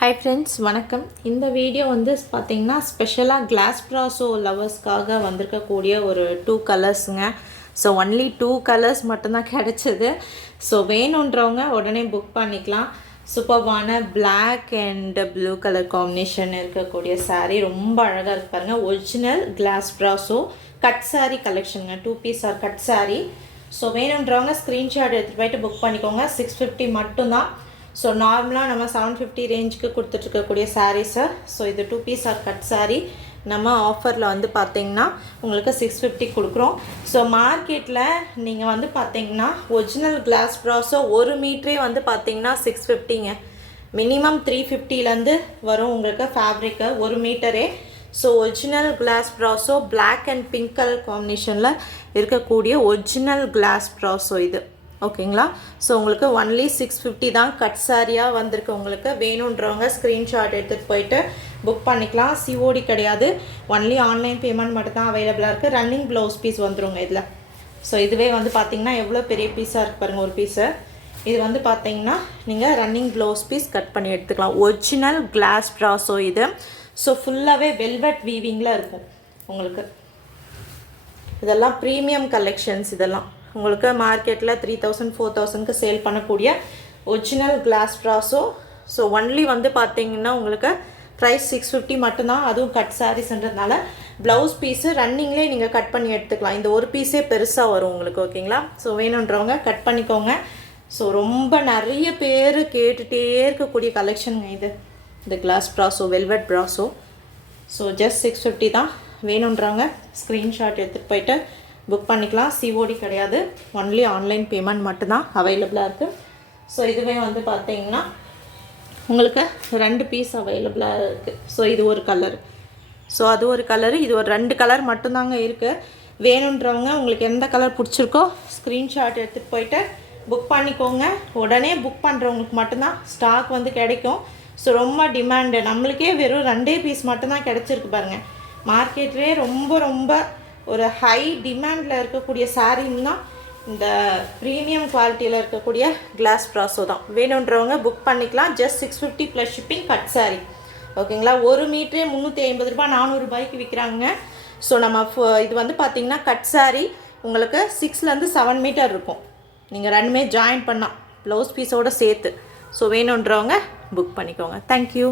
Hi friends, வணக்கம். இந்த video வந்து பார்த்தீங்கன்னா ஸ்பெஷலாக கிளாஸ் ப்ராசோ லவர்ஸ்க்காக வந்திருக்கக்கூடிய ஒரு 2 கலர்ஸுங்க. ஸோ ஒன்லி 2 கலர்ஸ் மட்டும்தான் கிடச்சிது. ஸோ வேணுன்றவங்க உடனே புக் பண்ணிக்கலாம். சூப்பர்வான black and blue colour combination இருக்கக்கூடிய சாரீ ரொம்ப அழகாக இருக்கு பாருங்கள். ஒரிஜினல் கிளாஸ் ப்ராசோ கட் சாரீ கலெக்ஷனுங்க. 2 piece or cut sari. So வேணுன்றவங்க ஸ்க்ரீன்ஷாட் எடுத்துகிட்டு போயிட்டு புக் பண்ணிக்கோங்க. 650 மட்டும்தான். ஸோ நார்மலாக நம்ம 750 ரேஞ்சுக்கு கொடுத்துட்ருக்கக்கூடிய சாரீஸை. ஸோ இது 2 பீஸ் ஆர் கட் சாரீ நம்ம ஆஃபரில் வந்து பார்த்திங்கன்னா உங்களுக்கு 650 கொடுக்குறோம். ஸோ மார்க்கெட்டில் நீங்கள் வந்து பார்த்திங்கன்னா ஒரிஜினல் கிளாஸ் ப்ராஸோ 1 மீட்டரே வந்து பார்த்திங்கன்னா 650ங்க. மினிமம் 350லேருந்து வரும் உங்களுக்கு ஃபேப்ரிக்கு 1 மீட்டரே. ஸோ ஒரிஜினல் கிளாஸ் ப்ராஸோ பிளாக் அண்ட் பிங்க் கலர் காம்பினேஷனில் இருக்கக்கூடிய ஒரிஜினல் கிளாஸ் ப்ராஸோ இது ஓகேங்களா. ஸோ உங்களுக்கு ஒன்லி 650 தான் கட் சாரியாக வந்திருக்கு. உங்களுக்கு வேணுன்றவங்க ஸ்க்ரீன்ஷாட் எடுத்துகிட்டு போயிட்டு புக் பண்ணிக்கலாம். சிஓடி கிடையாது, ஒன்லி ஆன்லைன் பேமெண்ட் மட்டும் தான் அவைலபிளாக இருக்குது. ரன்னிங் ப்ளவுஸ் பீஸ் வந்துடுங்க இதில். ஸோ இதுவே வந்து பார்த்திங்கன்னா எவ்வளோ பெரிய பீஸாக இருக்குது பாருங்கள் ஒரு பீஸு. இது வந்து பார்த்திங்கன்னா நீங்கள் ரன்னிங் ப்ளவுஸ் பீஸ் கட் பண்ணி எடுத்துக்கலாம். ஒரிஜினல் கிளாஸ் ப்ராஸோ இது. ஸோ ஃபுல்லாகவே வெல்வெட் வீவிங்கில் இருக்கும் உங்களுக்கு. இதெல்லாம் ப்ரீமியம் கலெக்ஷன்ஸ். இதெல்லாம் உங்களுக்கு மார்க்கெட்டில் 3000 4000க்கு சேல் பண்ணக்கூடிய ஒரிஜினல் கிளாஸ் ப்ராஸோ. ஸோ ஒன்லி வந்து பார்த்தீங்கன்னா உங்களுக்கு ப்ரைஸ் 650 மட்டும்தான். அதுவும் கட் சாரீஸ்ன்றதுனால ப்ளவுஸ் பீஸு ரன்னிங்லேயே நீங்கள் கட் பண்ணி எடுத்துக்கலாம். இந்த ஒரு பீஸே பெருசாக வரும் உங்களுக்கு ஓகேங்களா. ஸோ வேணுன்றவங்க கட் பண்ணிக்கோங்க. ஸோ ரொம்ப நிறைய பேர் கேட்டுகிட்டே இருக்கக்கூடிய கலெக்ஷனுங்க இது, இந்த கிளாஸ் ப்ராஸோ வெல்வெட் ப்ராஸோ. ஸோ ஜஸ்ட் 650 தான். வேணுன்றவங்க ஸ்க்ரீன்ஷாட் எடுத்துகிட்டு போயிட்டு புக் பண்ணிக்கலாம். சிஓடி கிடையாது, ஒன்லி ஆன்லைன் பேமெண்ட் மட்டும்தான் அவைலபிளாக இருக்குது. ஸோ இதுவே வந்து பார்த்தீங்கன்னா உங்களுக்கு 2 பீஸ் அவைலபிளாக இருக்குது. ஸோ இது ஒரு கலர், ஸோ அது ஒரு கலரு, இது ஒரு 2 கலர் மட்டும்தாங்க இருக்குது. வேணுன்றவங்க உங்களுக்கு எந்த கலர் பிடிச்சிருக்கோ ஸ்க்ரீன்ஷாட் எடுத்துகிட்டு போயிட்டு புக் பண்ணிக்கோங்க. உடனே புக் பண்ணுறவங்களுக்கு மட்டும்தான் ஸ்டாக் வந்து கிடைக்கும். ஸோ ரொம்ப டிமாண்டு. நம்மளுக்கே வெறும் 2 பீஸ் மட்டும்தான் கிடச்சிருக்கு பாருங்கள். மார்க்கெட்லேயே ரொம்ப ஒரு ஹை டிமாண்டில் இருக்கக்கூடிய சாரீன்னா இந்த ப்ரீமியம் குவாலிட்டியில் இருக்கக்கூடிய கிளாஸ் ப்ராஸோ தான். வேணுன்றவங்க புக் பண்ணிக்கலாம். Just 650 plus shipping cut sari ஓகேங்களா. 1 மீட்டரே 350 ரூபாய் 400 ரூபாய்க்கு விற்கிறாங்க. ஸோ நம்ம இது வந்து பார்த்திங்கன்னா கட் சாரீ உங்களுக்கு 6லேருந்து 7 மீட்டர் இருக்கும். நீங்கள் ரெண்டுமே ஜாயின் பண்ணால் ப்ளவுஸ் பீஸோடு சேர்த்து. ஸோ வேணுன்றவங்க புக் பண்ணிக்கோங்க. தேங்க்யூ.